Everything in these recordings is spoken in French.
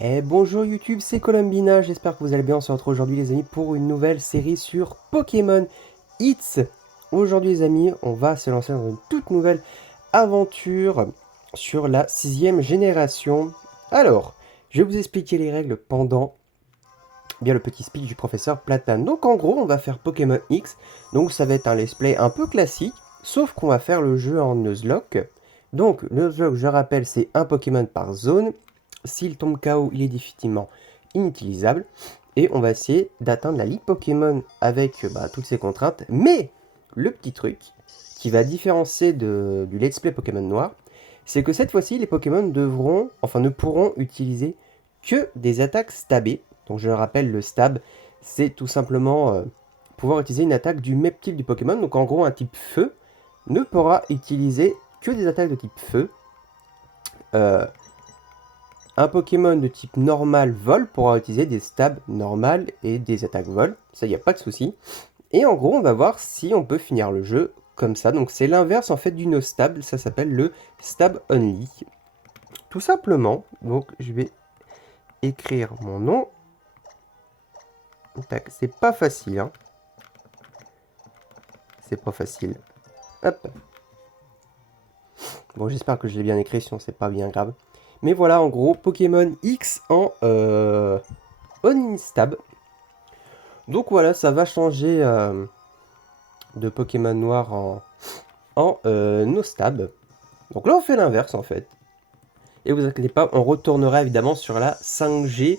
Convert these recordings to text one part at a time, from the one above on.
Bonjour YouTube, c'est Colombina, j'espère que vous allez bien. On se retrouve aujourd'hui les amis pour une nouvelle série sur Pokémon Hits. Aujourd'hui les amis, on va se lancer dans une toute nouvelle aventure sur la 6ème génération. Alors, je vais vous expliquer les règles pendant bien le petit speech du professeur Platane. Donc en gros, on va faire Pokémon X, donc ça va être un let's play un peu classique, sauf qu'on va faire le jeu en Nuzlocke. Donc Nuzlocke, je rappelle, c'est un Pokémon par zone. S'il tombe KO, il est définitivement inutilisable. Et on va essayer d'atteindre la Ligue Pokémon avec toutes ces contraintes. Mais le petit truc qui va différencier du Let's Play Pokémon Noir, c'est que cette fois-ci, les Pokémon ne pourront utiliser que des attaques stabées. Donc je le rappelle, le stab, c'est tout simplement pouvoir utiliser une attaque du même type du Pokémon. Donc en gros, un type feu ne pourra utiliser que des attaques de type feu. Un Pokémon de type normal vol pourra utiliser des stabs normales et des attaques vol. Ça, il n'y a pas de souci. Et en gros, on va voir si on peut finir le jeu comme ça. Donc c'est l'inverse en fait du no stab. Ça s'appelle le stab only. Tout simplement. Donc je vais écrire mon nom. Tac, c'est pas facile. Hein. C'est pas facile. Hop. Bon, j'espère que je l'ai bien écrit, sinon c'est pas bien grave. Mais voilà, en gros, Pokémon X en Stab. Donc voilà, ça va changer de Pokémon Noir en No Stab. Donc là, on fait l'inverse en fait. Et vous inquiétez pas, on retournera évidemment sur la 5G.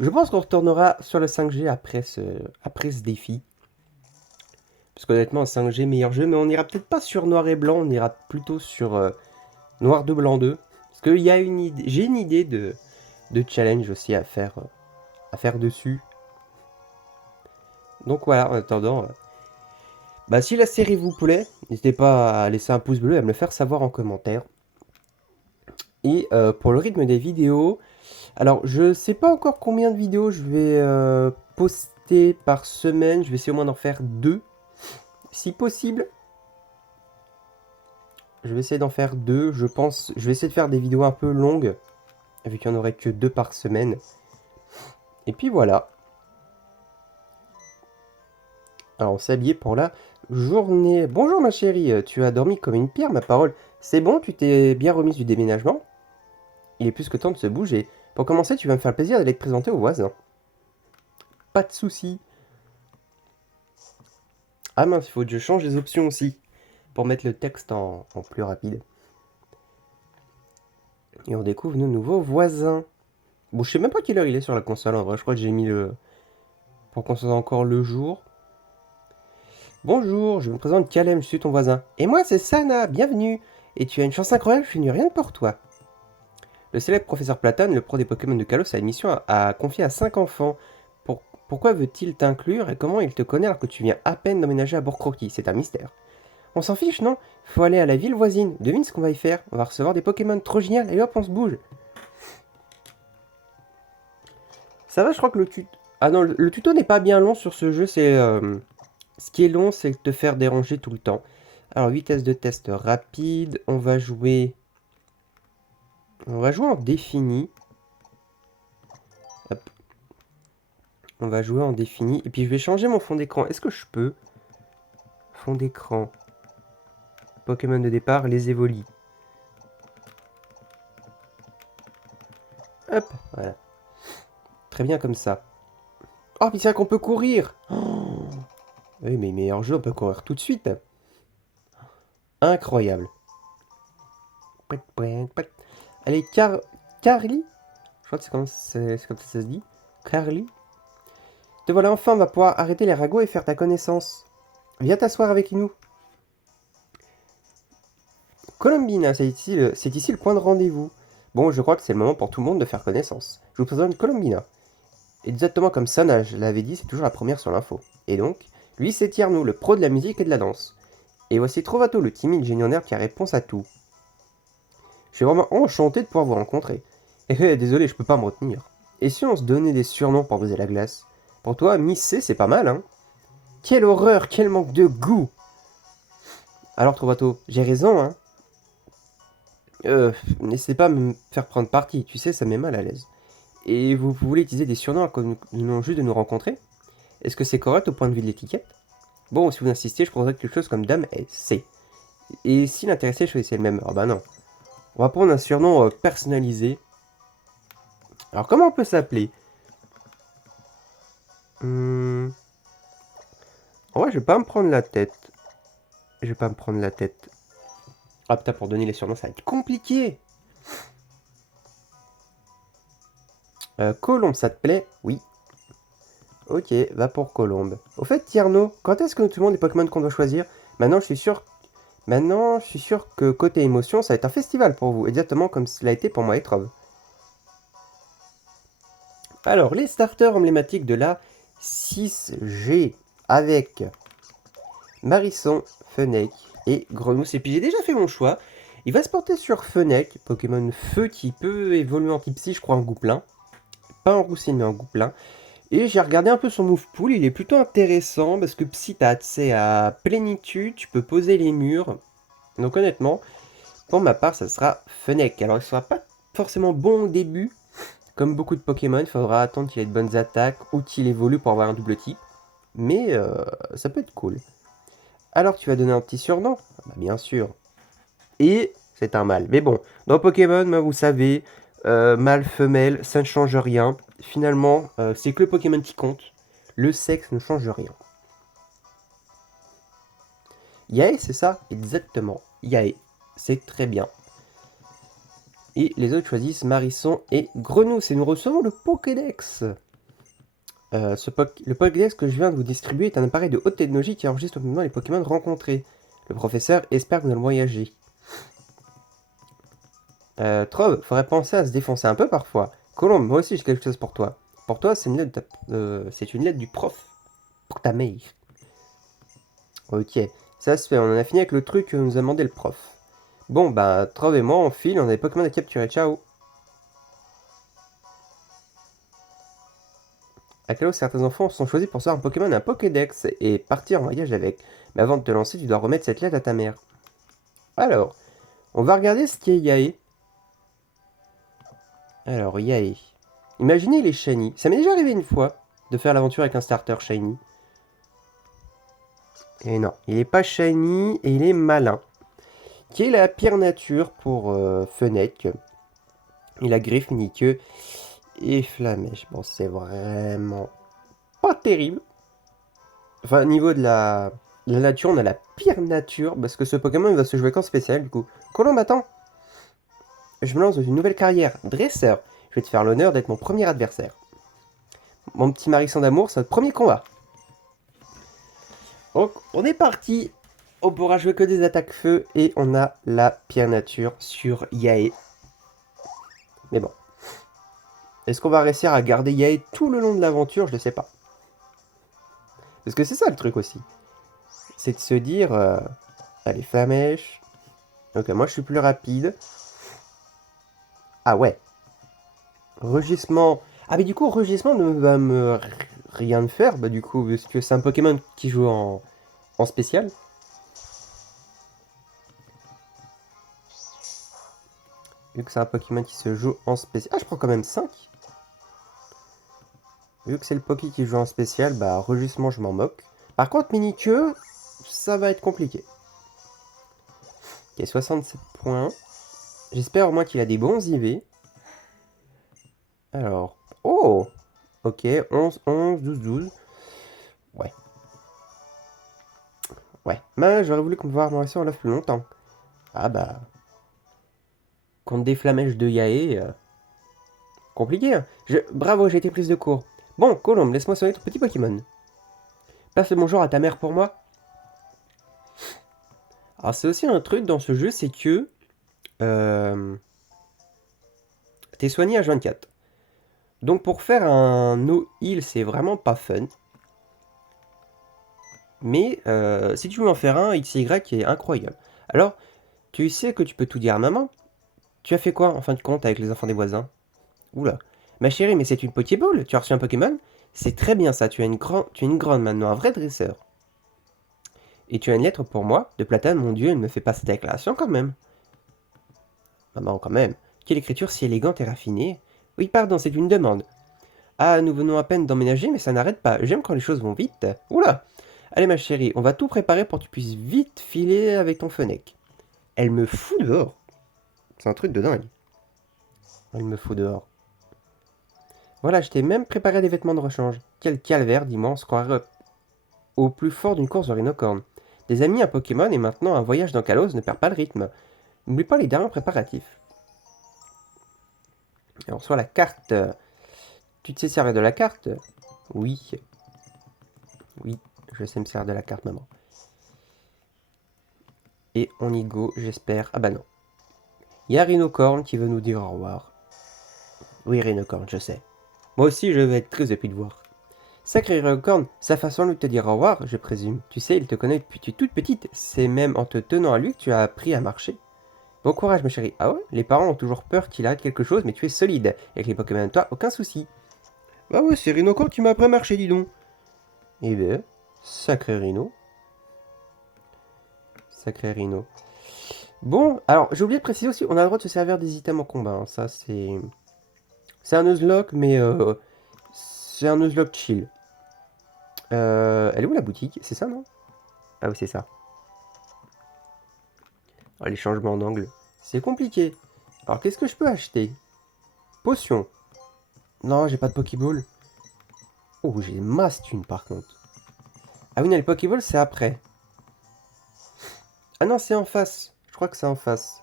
Je pense qu'on retournera sur la 5G après ce défi. Parce qu'honnêtement, 5G, meilleur jeu. Mais on n'ira peut-être pas sur Noir et Blanc, on ira plutôt sur Noir 2, Blanc 2. Parce que j'ai une idée de challenge aussi à faire dessus. Donc voilà, en attendant, si la série vous plaît, n'hésitez pas à laisser un pouce bleu et à me le faire savoir en commentaire. Et pour le rythme des vidéos, alors je sais pas encore combien de vidéos je vais poster par semaine. Je vais essayer au moins d'en faire 2, si possible. Je vais essayer d'en faire 2, je pense. Je vais essayer de faire des vidéos un peu longues, vu qu'il n'y en aurait que 2 par semaine. Et puis voilà. Alors on s'est habillé pour la journée. Bonjour ma chérie, tu as dormi comme une pierre, ma parole. C'est bon, tu t'es bien remise du déménagement? Il est plus que temps de se bouger. Pour commencer, tu vas me faire le plaisir d'aller te présenter aux voisins. Pas de soucis. Ah mince, il faut que je change les options aussi, pour mettre le texte en plus rapide. Et on découvre nos nouveaux voisins. Bon, je sais même pas quelle heure il est sur la console en vrai, je crois que j'ai mis le... pour qu'on soit encore le jour. Bonjour, je me présente Kalem, je suis ton voisin. Et moi c'est Sana, bienvenue. Et tu as une chance incroyable, je suis venu rien que pour toi. Le célèbre professeur Platane, le pro des Pokémon de Kalos, a une mission à confier à 5 enfants. Pourquoi veut-il t'inclure et comment il te connaît alors que tu viens à peine d'emménager à Bourg-Croquis? C'est un mystère. On s'en fiche, non? Faut aller à la ville voisine. Devine ce qu'on va y faire. On va recevoir des Pokémon trop génial et hop, on se bouge. Ça va, je crois que le tuto... Ah non, le tuto n'est pas bien long sur ce jeu. Ce qui est long, c'est de te faire déranger tout le temps. Alors, vitesse de test rapide. On va jouer en défini. Hop. On va jouer en défini. Et puis, je vais changer mon fond d'écran. Est-ce que je peux? Fond d'écran. Pokémon de départ, les évolis. Hop, voilà. Très bien comme ça. Oh, mais c'est vrai qu'on peut courir. Oh, oui, mais meilleur jeu, on peut courir tout de suite. Incroyable. Allez, Carly. Je crois que c'est comme ça se dit. Carly. Te voilà enfin, on va pouvoir arrêter les ragots et faire ta connaissance. Viens t'asseoir avec nous. Colombina, c'est ici le point de rendez-vous. Bon, je crois que c'est le moment pour tout le monde de faire connaissance. Je vous présente Colombina. Exactement comme Sana, je l'avais dit, c'est toujours la première sur l'info. Et donc, lui c'est Tierno, le pro de la musique et de la danse. Et voici Trovato, le timide génie en herbe qui a réponse à tout. Je suis vraiment enchanté de pouvoir vous rencontrer. Désolé, je peux pas me retenir. Et si on se donnait des surnoms pour briser la glace? Pour toi, Miss C, c'est pas mal, hein? Quelle horreur, quel manque de goût! Alors, Trovato, j'ai raison, hein? N'essayez pas de me faire prendre parti, tu sais, ça met mal à l'aise. Et vous voulez utiliser des surnoms comme nous venons juste de nous rencontrer? Est-ce que c'est correct au point de vue de l'étiquette? Bon, si vous insistez, je proposerais quelque chose comme Dame et C. Et si l'intéressé choisissait le même? Ah bah non. On va prendre un surnom personnalisé. Alors comment on peut s'appeler? En vrai, je vais pas me prendre la tête. Je vais pas me prendre la tête. Ah putain, pour donner les surnoms, ça va être compliqué. Colombe, ça te plaît? Oui. Ok, va pour Colombe. Au fait, Tierno, quand est-ce que nous trouvons les Pokémon qu'on doit choisir? Maintenant, je suis sûr que côté émotion, ça va être un festival pour vous, exactement comme cela a été pour moi et Trove. Alors, les starters emblématiques de la 6G avec Marisson, Fennec et Grenousse. Et puis j'ai déjà fait mon choix. Il va se porter sur Fennec, Pokémon feu qui peut évoluer en type psy, je crois en Gouplin. Pas en Roussine, mais en Gouplin. Et j'ai regardé un peu son move pool, il est plutôt intéressant parce que Psy, t'as accès à plénitude, tu peux poser les murs. Donc honnêtement, pour ma part, ça sera Fennec. Alors il sera pas forcément bon au début, comme beaucoup de Pokémon, il faudra attendre qu'il ait de bonnes attaques ou qu'il évolue pour avoir un double type. Mais ça peut être cool. Alors tu vas donner un petit surnom? Bah, bien sûr. Et c'est un mâle. Mais bon, dans Pokémon, vous savez, mâle, femelle, ça ne change rien. Finalement, c'est que le Pokémon qui compte. Le sexe ne change rien. Yae, c'est ça? Exactement. Yae. C'est très bien. Et les autres choisissent Marisson et Grenousse. Et nous recevons le Pokédex. Le Pokédex que je viens de vous distribuer est un appareil de haute technologie qui enregistre automatiquement les Pokémon rencontrés. Le professeur espère que nous allons voyager. Trove, faudrait penser à se défoncer un peu parfois. Colombe, moi aussi j'ai quelque chose pour toi. Pour toi, c'est une lettre du prof. Pour ta mère. Ok, ça se fait, on en a fini avec le truc que nous a demandé le prof. Bon, bah, Trove et moi, on file, on a des Pokémon à capturer, ciao. À quel âge certains enfants sont choisis pour savoir un Pokémon un Pokédex et partir en voyage avec. Mais avant de te lancer, tu dois remettre cette lettre à ta mère. Alors, on va regarder ce qui est Yae. Alors, Yae. Imaginez les Shiny. Ça m'est déjà arrivé une fois de faire l'aventure avec un starter Shiny. Et non, il est pas Shiny et il est malin. Qui est la pire nature pour Fennec. Il a griffe, niqueux et flamèche. Bon, c'est vraiment pas terrible. Enfin, au niveau de la nature, on a la pire nature. Parce que ce Pokémon il va se jouer qu'en spécial, du coup. Colombe, attends. Je me lance dans une nouvelle carrière. Dresseur. Je vais te faire l'honneur d'être mon premier adversaire. Mon petit Marisson d'amour, c'est notre premier combat. Donc, on est parti. On pourra jouer que des attaques feu. Et on a la pire nature sur Yae. Mais bon. Est-ce qu'on va réussir à garder Yae tout le long de l'aventure? Je ne sais pas. Parce que c'est ça le truc aussi. C'est de se dire... allez, flamèche. Ok, moi je suis plus rapide. Ah ouais. Rugissement. Ah mais du coup, Rugissement ne va me rien faire. Bah du coup, parce que c'est un Pokémon qui joue en spécial. Vu que c'est un Pokémon qui se joue en spécial. Ah, je prends quand même 5. Vu que c'est le Poké qui joue en spécial, bah Rugissement, je m'en moque. Par contre, Mini-Queue, ça va être compliqué. Ok, 67 points. J'espère au moins qu'il a des bons IV. Alors, oh! Ok, 11, 11, 12, 12. Ouais. Ouais. Mais j'aurais voulu qu'on pouvoir m'en en lave plus longtemps. Ah bah... Contre des flamèches de Yae... compliqué, hein. Bravo, j'ai été prise de court. Bon, Colombe, laisse-moi soigner ton petit Pokémon. Passe le bonjour à ta mère pour moi. Alors c'est aussi un truc dans ce jeu, c'est que... t'es soigné H24. Donc pour faire un no-heal, c'est vraiment pas fun. Mais si tu veux en faire un, XY est incroyable. Alors, tu sais que tu peux tout dire à maman. Tu as fait quoi en fin de compte avec les enfants des voisins? Oula. Ma chérie, mais c'est une Pokéball. Tu as reçu un Pokémon? C'est très bien ça, tu es une grande maintenant, un vrai dresseur. Et tu as une lettre pour moi de Platane, mon Dieu, elle me fait pas cette déclaration quand même. Maman, quand même. Quelle écriture si élégante et raffinée. Oui, pardon, c'est une demande. Ah, nous venons à peine d'emménager, mais ça n'arrête pas. J'aime quand les choses vont vite. Oula! Allez, ma chérie, on va tout préparer pour que tu puisses vite filer avec ton fennec. Elle me fout dehors. C'est un truc de dingue. Elle me fout dehors. Voilà, je t'ai même préparé des vêtements de rechange. Quel calvaire, dis-moi, on se croirait au plus fort d'une course de rhinocorne. Des amis, un Pokémon et maintenant un voyage dans Kalos ne perd pas le rythme. N'oublie pas les derniers préparatifs. Et on reçoit la carte. Tu te sais servir de la carte? Oui. Oui, je sais me servir de la carte, maman. Et on y go, j'espère. Ah bah non. Il y a Rhinocorn qui veut nous dire au revoir. Oui, Rhinocorn, je sais. Moi aussi, je vais être triste depuis te voir. Sacré Rhinocorn, sa façon de te dire au revoir, je présume. Tu sais, il te connaît depuis tu es toute petite. C'est même en te tenant à lui que tu as appris à marcher. Bon courage, ma chérie. Ah ouais? Les parents ont toujours peur qu'il arrête quelque chose, mais tu es solide. Avec les Pokémon de toi, aucun souci. Bah ouais, c'est Rhinocorn qui m'a appris à marcher, dis donc. Eh ben, sacré Rhino. Sacré Rhino. Bon, alors j'ai oublié de préciser aussi, on a le droit de se servir des items en combat. Hein. Ça, c'est. C'est un Nuzlocke, mais c'est un Nuzlocke chill. Elle est où la boutique? C'est ça, non? Ah oui, c'est ça. Oh, les changements d'angle. C'est compliqué. Alors, qu'est-ce que je peux acheter? Potion. Non, j'ai pas de Pokéball. Oh, j'ai masse thune par contre. Ah oui, non, les Pokéballs, c'est après. Ah non, c'est en face. Je crois que c'est en face.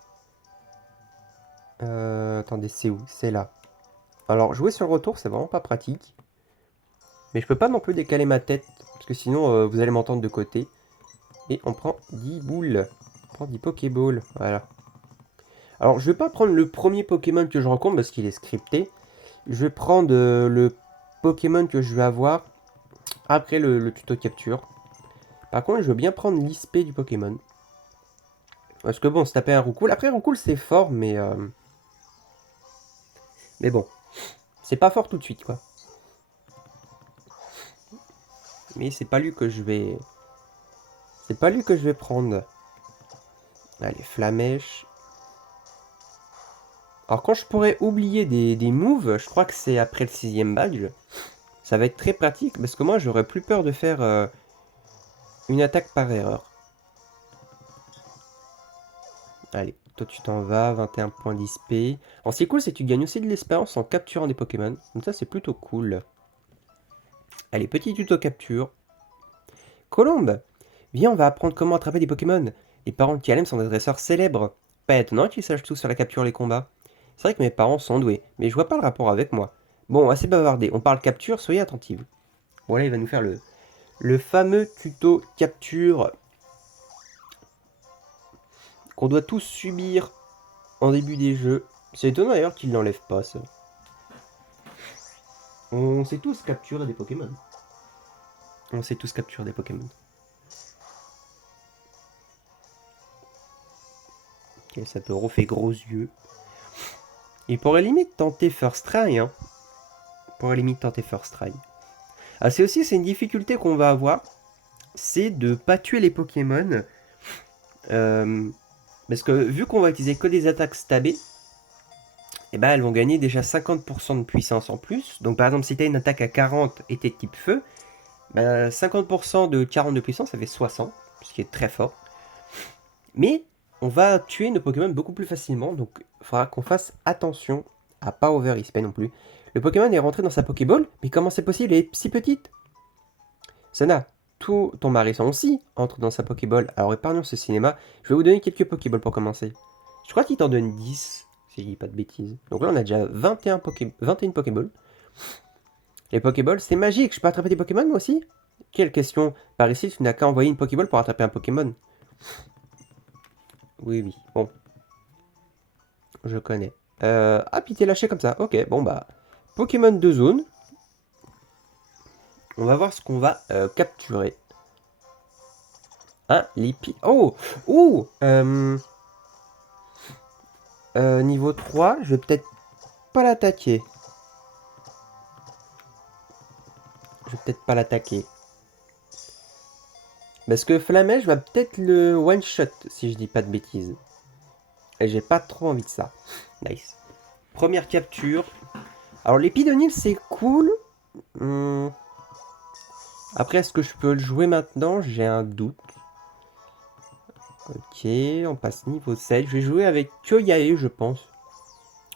Attendez, c'est où? C'est là. Alors, jouer sur le retour, c'est vraiment pas pratique. Mais je peux pas non plus décaler ma tête. Parce que sinon, vous allez m'entendre de côté. Et on prend 10 boules. On prend 10 Pokéballs. Voilà. Alors, je vais pas prendre le premier Pokémon que je rencontre parce qu'il est scripté. Je vais prendre le Pokémon que je vais avoir après le tuto capture. Par contre, je veux bien prendre l'ISP du Pokémon. Parce que bon, se taper un Roucoule. Après, Roucoule, c'est fort, mais bon. C'est pas fort tout de suite, quoi. Mais c'est pas lui que je vais... C'est pas lui que je vais prendre. Allez, Flamèche. Alors quand je pourrais oublier des moves, je crois que c'est après le 6ème badge. Ça va être très pratique parce que moi j'aurais plus peur de faire une attaque par erreur. Allez, toi tu t'en vas, 21 points d'XP. Alors ce qui est cool c'est que tu gagnes aussi de l'expérience en capturant des Pokémon. Donc ça c'est plutôt cool. Allez, petit tuto capture. Colombe, viens on va apprendre comment attraper des Pokémon. Les parents de KLM sont des dresseurs célèbres. Pas étonnant qu'ils sachent tout sur la capture et les combats. C'est vrai que mes parents sont doués, mais je vois pas le rapport avec moi. Bon, assez bavardé, on parle capture, soyez attentifs. Bon là, il va nous faire le fameux tuto capture qu'on doit tous subir en début des jeux. C'est étonnant d'ailleurs qu'il l'enlève pas, ça. On sait tous capturer des Pokémon. On sait tous capturer des Pokémon. Ok, ça te refait gros yeux. Il pourrait limite tenter First Try, hein. Il pourrait limite tenter First Try. Ah, c'est une difficulté qu'on va avoir. C'est de pas tuer les Pokémon. Parce que vu qu'on va utiliser que des attaques stabées, et ben elles vont gagner déjà 50% de puissance en plus. Donc par exemple si tu as une attaque à 40 et t'es type feu, ben 50% de 40 de puissance ça fait 60, ce qui est très fort. Mais on va tuer nos Pokémon beaucoup plus facilement, donc il faudra qu'on fasse attention à pas over-XP non plus. Le Pokémon est rentré dans sa Pokéball, mais comment c'est possible? Elle est si petite. Sana, tout ton mari aussi entre dans sa Pokéball. Alors épargnons ce cinéma, je vais vous donner quelques Pokéballs pour commencer. Je crois qu'il t'en donne 10, si je dis pas de bêtises. Donc là on a déjà 21 Pokéballs. Les Pokéballs, c'est magique, je peux attraper des Pokémon moi aussi? Quelle question? Par ici, tu n'as qu'à envoyer une Pokéball pour attraper un Pokémon. Oui, oui, bon. Je connais. Ah, puis t'es lâché comme ça. Ok, bon bah. Pokémon de zone. On va voir ce qu'on va capturer. Un Lipi. Oh! Oh! Niveau 3, je vais peut-être pas l'attaquer. Parce que Flamèche va peut-être le one-shot, si je dis pas de bêtises. Et j'ai pas trop envie de ça. Nice. Première capture. Alors l'épidonyle c'est cool. Après, est-ce que je peux le jouer maintenant? J'ai un doute. Ok, on passe niveau 7. Je vais jouer avec Kyoyae, je pense,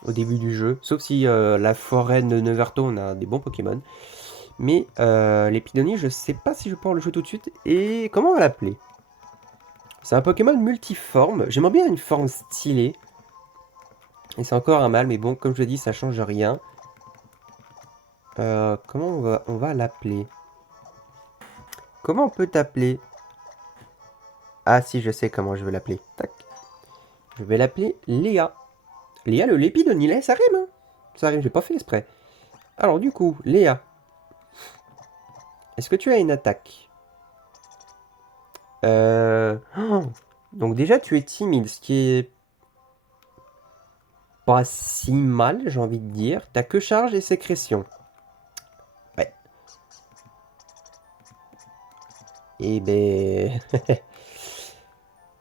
au début du jeu. Sauf si la forêt de Neverto, on a des bons Pokémon. Mais l'épidonyle, je sais pas si je peux le jouer tout de suite. Et comment on va l'appeler? C'est un Pokémon multiforme. J'aimerais bien une forme stylée. Et c'est encore un mâle, mais bon, comme je l'ai dit, ça change rien. Comment on va l'appeler? Comment on peut t'appeler? Ah si, je sais comment je vais l'appeler. Tac. Je vais l'appeler Léa. Léa le lépidonyle, ça rime, hein. Ça rime, j'ai pas fait exprès. Alors du coup, Léa. Est-ce que tu as une attaque? Oh. Donc déjà, tu es timide, ce qui est pas si mal, j'ai envie de dire. T'as que charge et sécrétion. Ouais. Eh ben...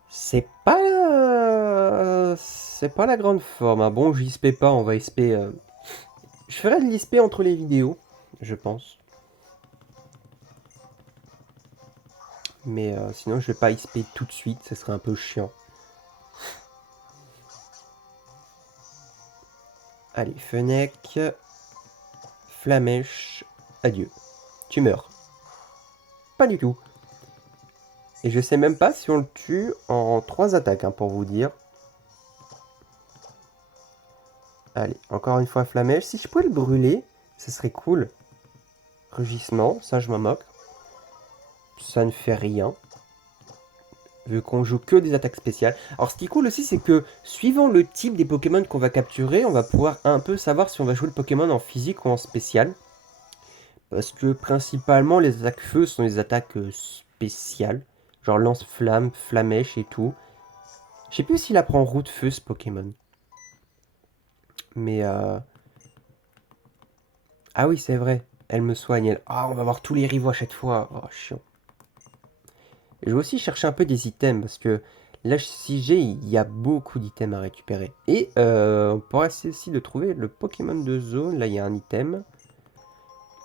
c'est pas... C'est pas la grande forme. Ah bon, j'ISP pas, on va ISP... Je ferai de l'ISP entre les vidéos, je pense. Mais sinon, je vais pas ISP tout de suite, ça serait un peu chiant. Allez, Fennec, Flamèche, adieu. Tu meurs. Pas du tout. Et je sais même pas si on le tue en 3 attaques, hein, pour vous dire. Allez, encore une fois Flamèche. Si je pouvais le brûler, ce serait cool. Rugissement, ça je m'en moque. Ça ne fait rien. Vu qu'on joue que des attaques spéciales. Alors ce qui est cool aussi, c'est que suivant le type des Pokémon qu'on va capturer, on va pouvoir un peu savoir si on va jouer le Pokémon en physique ou en spécial. Parce que principalement les attaques feu sont des attaques spéciales. Genre lance-flamme, flamèche et tout. Je sais plus s'il apprend route feu ce Pokémon. Mais ah oui, c'est vrai. Elle me soigne. Elle... Ah, on va voir tous les rivaux à chaque fois. Oh, chiant. Je vais aussi chercher un peu des items. Parce que là, si j'ai, il y a beaucoup d'items à récupérer. Et on pourra essayer aussi de trouver le Pokémon de zone. Là, il y a un item.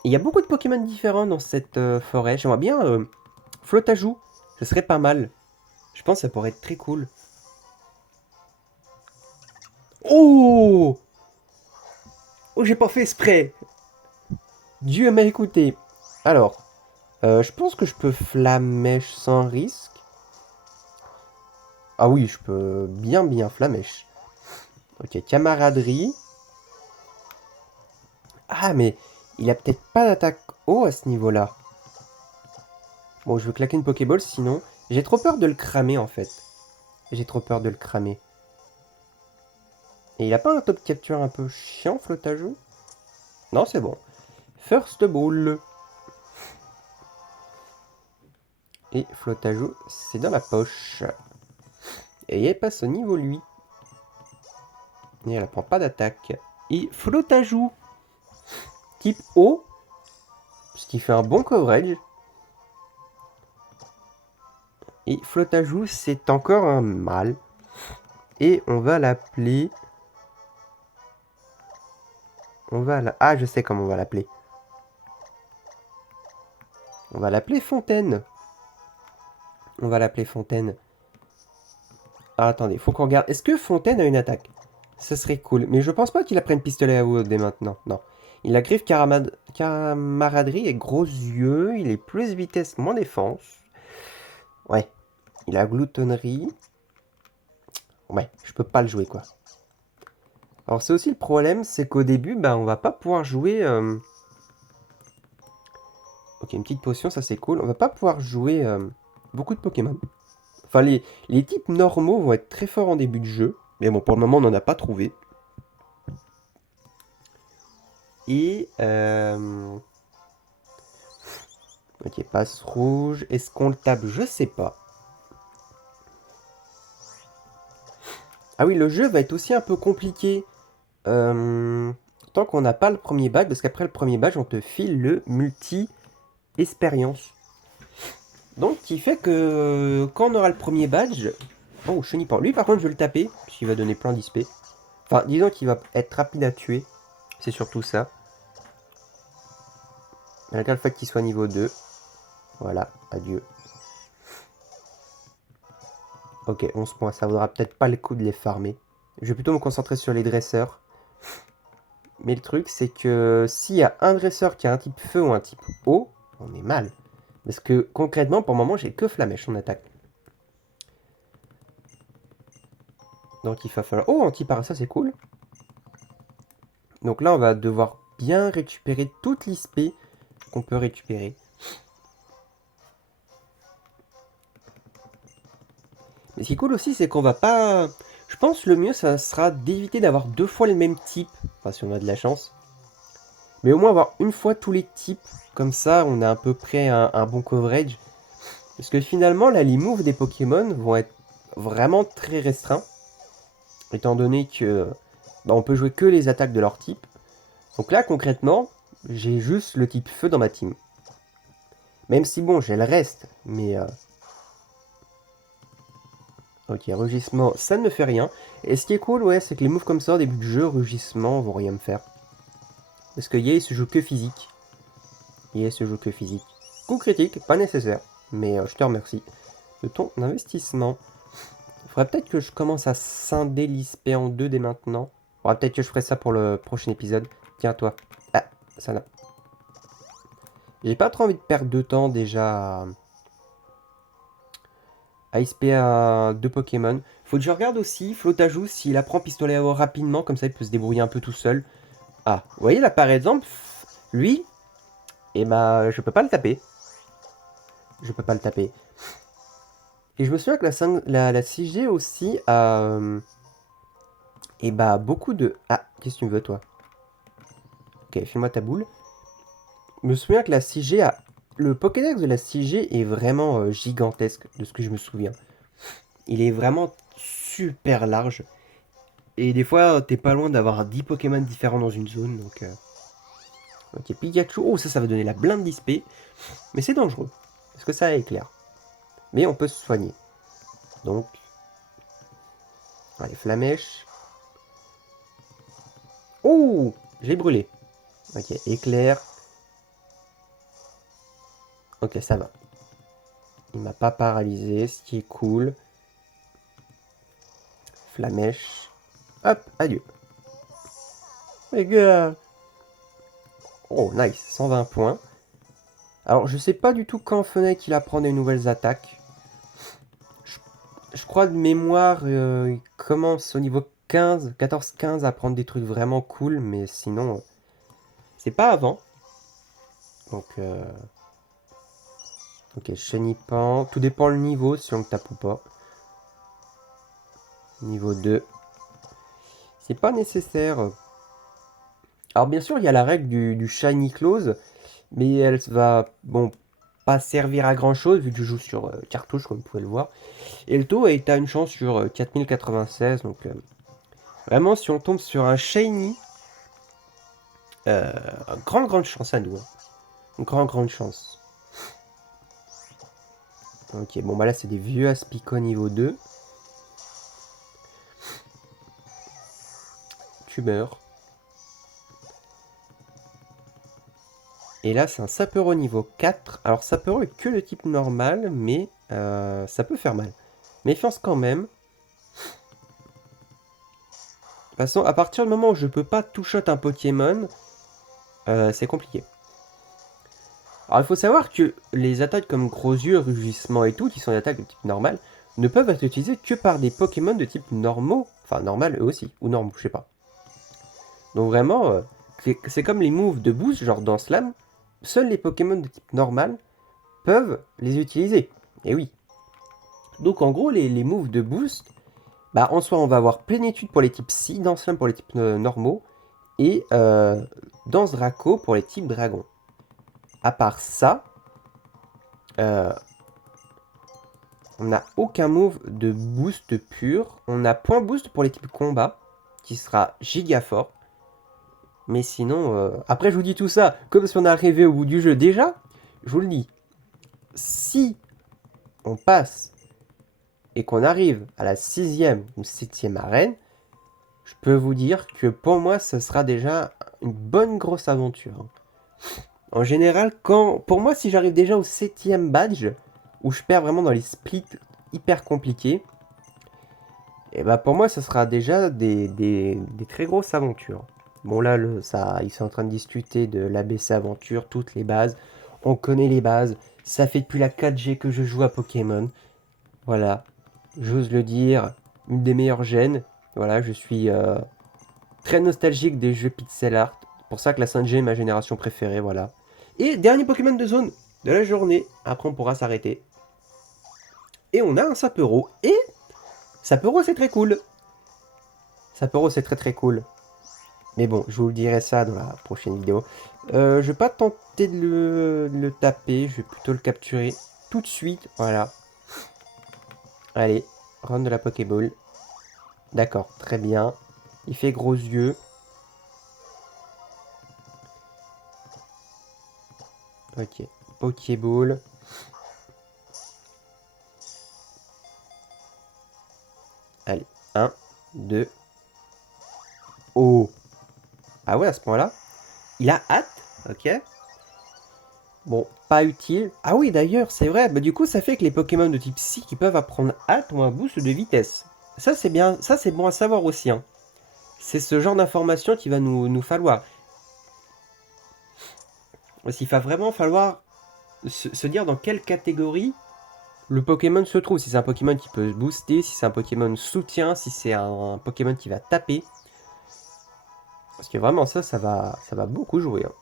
Et il y a beaucoup de Pokémon différents dans cette forêt. J'aimerais bien Flotajou. Ce serait pas mal. Je pense que ça pourrait être très cool. Oh! Oh, j'ai pas fait exprès. Dieu m'a écouté. Alors, je pense que je peux Flamèche sans risque. Ah oui, je peux bien Flamèche. Ok, camaraderie. Ah, mais il a peut-être pas d'attaque haut à ce niveau-là. Bon, je veux claquer une Pokéball, sinon... J'ai trop peur de le cramer, en fait. J'ai trop peur de le cramer. Et il a pas un top capture un peu chiant, Flotajou? Non, c'est bon. First Ball. Et Flotajou, c'est dans la poche. Et elle passe au niveau 8. Et elle prend pas d'attaque. Et Flotajou, type O, ce qui fait un bon coverage. Et Flotajou, c'est encore un mâle. Et on va l'appeler... Ah, je sais comment on va l'appeler. On va l'appeler Fontaine. On va l'appeler Fontaine. Ah, attendez, faut qu'on regarde. Est-ce que Fontaine a une attaque? Ce serait cool. Mais je pense pas qu'il apprenne pistolet à eau dès maintenant. Non. Il a griffe camaraderie et gros yeux. Il est plus vitesse, moins défense. Ouais. Il a gloutonnerie. Ouais, je peux pas le jouer, quoi. Alors, c'est aussi le problème, c'est qu'au début, bah, on va pas pouvoir jouer... Ok, une petite potion, ça c'est cool. On va pas pouvoir jouer beaucoup de Pokémon. Enfin, les types normaux vont être très forts en début de jeu. Mais bon, pour le moment, on n'en a pas trouvé. Et... Ok, passe rouge. Est-ce qu'on le tape? Je sais pas. Ah oui, le jeu va être aussi un peu compliqué. Tant qu'on n'a pas le premier badge. Parce qu'après le premier badge, on te file le multi-expérience. Donc, qui fait que quand on aura le premier badge... Oh, Chenipan. Lui, par contre, je vais le taper. Puisqu'il va donner plein d'XP. Enfin, disons qu'il va être rapide à tuer. C'est surtout ça. Malgré le fait qu'il soit niveau 2. Voilà, adieu. Ok, 11 points, ça vaudra peut-être pas le coup de les farmer. Je vais plutôt me concentrer sur les dresseurs. Mais le truc, c'est que s'il y a un dresseur qui a un type feu ou un type eau, on est mal. Parce que concrètement, pour le moment, j'ai que Flamèche en attaque. Donc il va falloir... Oh, anti-parasol, c'est cool. Donc là, on va devoir bien récupérer toute l'ISP qu'on peut récupérer. Mais ce qui est cool aussi, c'est qu'on va pas... Je pense le mieux, ça sera d'éviter d'avoir 2 fois le même type. Enfin, si on a de la chance. Mais au moins avoir une fois tous les types. Comme ça, on a à peu près un bon coverage. Parce que finalement, là, les moves des Pokémon vont être vraiment très restreints. Étant donné que on peut jouer que les attaques de leur type. Donc là, concrètement, j'ai juste le type feu dans ma team. Même si bon, j'ai le reste. Mais... Ok, rugissement, ça ne me fait rien. Et ce qui est cool, ouais, c'est que les moves comme ça, au début du jeu, rugissement, vont rien me faire. Parce que Yay se joue que physique. Yay se joue que physique. Coup critique, pas nécessaire. Mais je te remercie de ton investissement. Il faudrait peut-être que je commence à scinder l'ISP en deux dès maintenant. Faudrait peut-être que je ferai ça pour le prochain épisode. Tiens, toi. Ah, ça là. J'ai pas trop envie de perdre de temps déjà à ISP à 2 Pokémon. Faut que je regarde aussi, Flotajou, s'il apprend pistolet à eau rapidement, comme ça il peut se débrouiller un peu tout seul. Ah, vous voyez là par exemple, lui, eh ben, je peux pas le taper. Je peux pas le taper. Et je me souviens que la 6G aussi a... et bah beaucoup de... Ah, qu'est-ce que tu me veux toi? Ok, file-moi ta boule. Je me souviens que la 6G a... Le Pokédex de la 6G est vraiment gigantesque, de ce que je me souviens. Il est vraiment super large. Et des fois, t'es pas loin d'avoir 10 Pokémon différents dans une zone, donc... Ok, Pikachu. Oh, ça va donner la blinde d'ISP. Mais c'est dangereux, parce que ça éclaire. Mais on peut se soigner. Donc... Allez, Flamèche. Oh, j'ai brûlé. Ok, éclair. Ok, ça va. Il m'a pas paralysé, ce qui est cool. Flamèche. Hop, adieu. Les gars. Oh, nice, 120 points. Alors, je sais pas du tout quand Fennec il apprend des nouvelles attaques. Je crois de mémoire, il commence au niveau 15, 14-15 à prendre des trucs vraiment cool, mais sinon, c'est pas avant. Donc, ok, Chenipan. Tout dépend le niveau, si on le tape ou pas. Niveau 2. C'est pas nécessaire. Alors bien sûr, il y a la règle du Shiny Close, mais elle va, bon, pas servir à grand chose, vu que je joue sur cartouche, comme vous pouvez le voir. Et le taux est à une chance sur 4096, donc vraiment, si on tombe sur un Shiny, grande chance à nous. Hein. Une grande chance. Ok, bon bah là c'est des vieux Aspico niveau 2. Tu meurs. Et là, c'est un Sapero niveau 4. Alors, Sapero est que le type normal, mais ça peut faire mal. Méfiance quand même. De toute façon, à partir du moment où je peux pas two-shot un Pokémon, c'est compliqué. Alors, il faut savoir que les attaques comme Gros Yeux, Rugissement et tout, qui sont des attaques de type normal, ne peuvent être utilisées que par des Pokémon de type normaux. Enfin, normal eux aussi, ou normaux, je sais pas. Donc vraiment, c'est comme les moves de boost, genre dans Slam. Seuls les Pokémon de type normal peuvent les utiliser. Et oui. Donc en gros, les moves de boost, bah en soi, on va avoir Plénitude pour les types Psy, dans Slam pour les types normaux, et dans Draco pour les types Dragon. À part ça, on n'a aucun move de boost pur. On a point boost pour les types combat, qui sera giga fort. Mais sinon, après je vous dis tout ça, comme si on arrivait au bout du jeu déjà, je vous le dis. Si on passe et qu'on arrive à la 6e ou 7e arène, je peux vous dire que pour moi, ce sera déjà une bonne grosse aventure. En général, pour moi, si j'arrive déjà au 7e badge, où je perds vraiment dans les splits hyper compliqués, et bah pour moi, ce sera déjà des très grosses aventures. Bon là, ils sont en train de discuter de l'ABC Aventure, toutes les bases. On connaît les bases. Ça fait depuis la 4G que je joue à Pokémon. Voilà, j'ose le dire, une des meilleures gènes. Voilà, je suis très nostalgique des jeux pixel art. C'est pour ça que la 5G est ma génération préférée, voilà. Et dernier Pokémon de zone de la journée. Après, on pourra s'arrêter. Et on a un Sapero. Et Sapero, c'est très cool. Sapero, c'est très très cool. Mais bon, je vous le dirai ça dans la prochaine vidéo. Je vais pas tenter de le taper. Je vais plutôt le capturer tout de suite. Voilà. Allez, run de la Pokéball. D'accord, très bien. Il fait gros yeux. Ok, Pokéball. Allez, 1, 2. Oh. Ah ouais, à ce point-là. Il a hâte. Ok. Bon, pas utile. Ah oui, d'ailleurs, c'est vrai. Bah, du coup, ça fait que les Pokémon de type Psy qui peuvent apprendre hâte ont un boost de vitesse. Ça, c'est bien. Ça, c'est bon à savoir aussi. Hein. C'est ce genre d'information qui va nous falloir. Il va vraiment falloir se dire dans quelle catégorie le Pokémon se trouve. Si c'est un Pokémon qui peut booster, si c'est un Pokémon soutien, si c'est un Pokémon qui va taper. Parce que vraiment, ça va beaucoup jouer. Hein.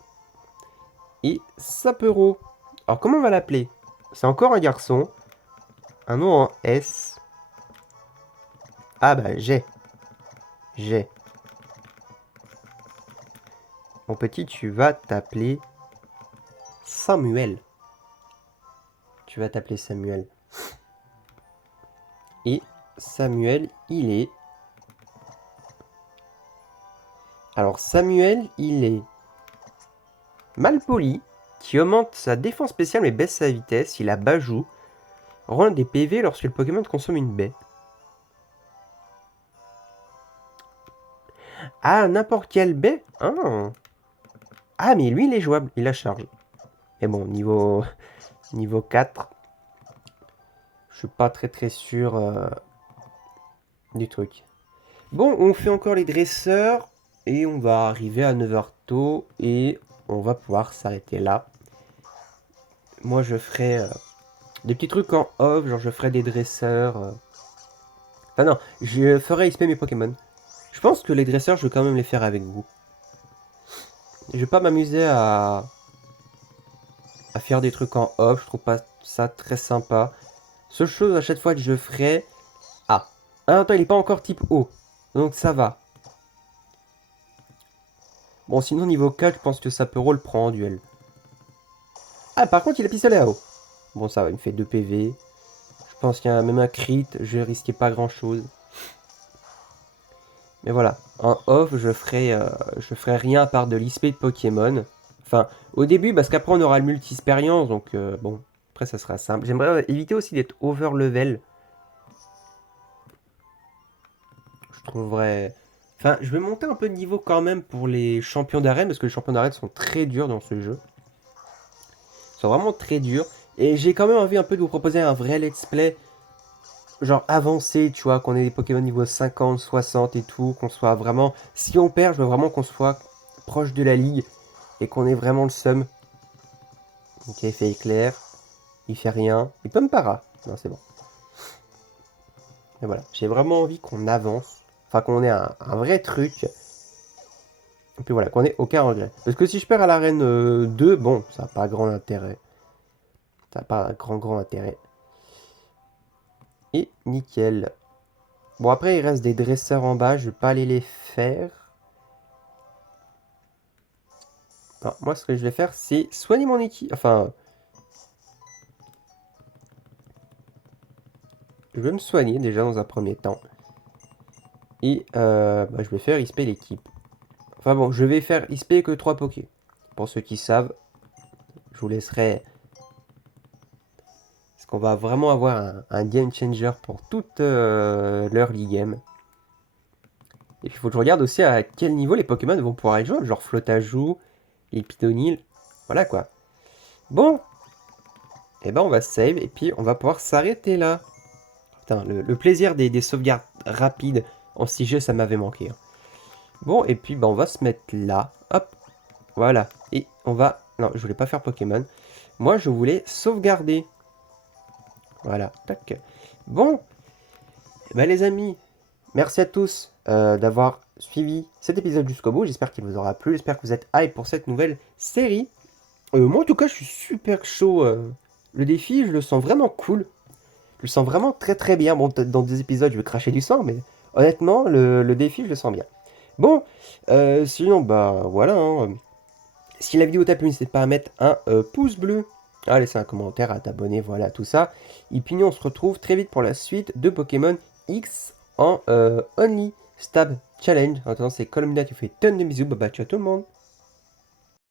Et Sapero. Alors, comment on va l'appeler? C'est encore un garçon. Un nom en S. Ah bah, j'ai. Mon petit, tu vas t'appeler Samuel. Tu vas t'appeler Samuel. Et Samuel, il est... Alors, Samuel, il est malpoli, qui augmente sa défense spéciale mais baisse sa vitesse. Il a Bajou. Rend des PV lorsque le Pokémon consomme une baie. Ah, n'importe quelle baie. Ah, mais lui, il est jouable. Il a charge. Mais bon, niveau 4, je suis pas très très sûr du truc. Bon, on fait encore les dresseurs. Et on va arriver à 9h tôt. Et on va pouvoir s'arrêter là. Moi, je ferai des petits trucs en off. Genre, je ferai des dresseurs. Enfin non, je ferai XP mes Pokémon. Je pense que les dresseurs, je vais quand même les faire avec vous. Je vais pas m'amuser à faire des trucs en off. Je trouve pas ça très sympa. Seule chose à chaque fois que je ferai... Ah, attends, il est pas encore type O. Donc ça va. Bon, sinon niveau 4, je pense que Sapero le prend en duel. Ah, par contre, il a pistolet à eau. Bon, ça va, il me fait 2 PV. Je pense qu'il y a même un crit. Je risquais pas grand chose. Mais voilà, en off, je ferai rien à part de l'XP de Pokémon. Enfin, au début, parce qu'après on aura le multi-expérience, donc bon, après ça sera simple. J'aimerais éviter aussi d'être over-level. Je trouverais... Enfin, je vais monter un peu de niveau quand même pour les champions d'arène, parce que les champions d'arène sont très durs dans ce jeu. Ils sont vraiment très durs. Et j'ai quand même envie un peu de vous proposer un vrai let's play, genre avancé, tu vois, qu'on ait des Pokémon niveau 50, 60 et tout, qu'on soit vraiment... Si on perd, je veux vraiment qu'on soit proche de la ligue et qu'on ait vraiment le seum. Ok, il fait éclair, il fait rien, il peut me para. Non, c'est bon. Et voilà, j'ai vraiment envie qu'on avance, enfin qu'on ait un vrai truc. Et puis voilà, qu'on ait aucun regret. Parce que si je perds à l'arène 2, bon, ça n'a pas grand intérêt. Ça n'a pas grand intérêt. Et nickel. Bon, après, il reste des dresseurs en bas, je vais pas aller les faire. Non, moi, ce que je vais faire, c'est soigner mon équipe. Enfin, je vais me soigner déjà dans un premier temps. Et bah, je vais faire XP l'équipe. Enfin bon, je vais faire XP que 3 Poké. Pour ceux qui savent, je vous laisserai... Parce qu'on va vraiment avoir un game changer pour toute l'early game. Et puis il faut que je regarde aussi à quel niveau les Pokémon vont pouvoir être joués, genre Flotajou, Épidonil, voilà quoi. Bon, et ben on va save et puis on va pouvoir s'arrêter là. Putain, le plaisir des sauvegardes rapides en 6G, ça m'avait manqué. Hein. Bon, et puis ben, on va se mettre là. Hop, voilà. Et on va... Non, je voulais pas faire Pokémon. Moi, je voulais sauvegarder. Voilà, tac. Bon, ben, les amis, merci à tous d'avoir suivi cet épisode jusqu'au bout. J'espère qu'il vous aura plu. J'espère que vous êtes hype pour cette nouvelle série. Moi, en tout cas, je suis super chaud. Le défi, je le sens vraiment cool. Je le sens vraiment très très bien. Bon, peut-être dans des épisodes, je vais cracher du sang, mais honnêtement, le défi, je le sens bien. Bon, sinon, bah voilà. Hein. Si la vidéo t'a plu, n'hésite pas à mettre un pouce bleu, à laisser un commentaire, à t'abonner, voilà, tout ça. Et puis nous, on se retrouve très vite pour la suite de Pokémon X en Only Stab Challenge. En attendant, c'est Colomina, tu fais tonne de bisous. Bye bye, ciao tout le monde.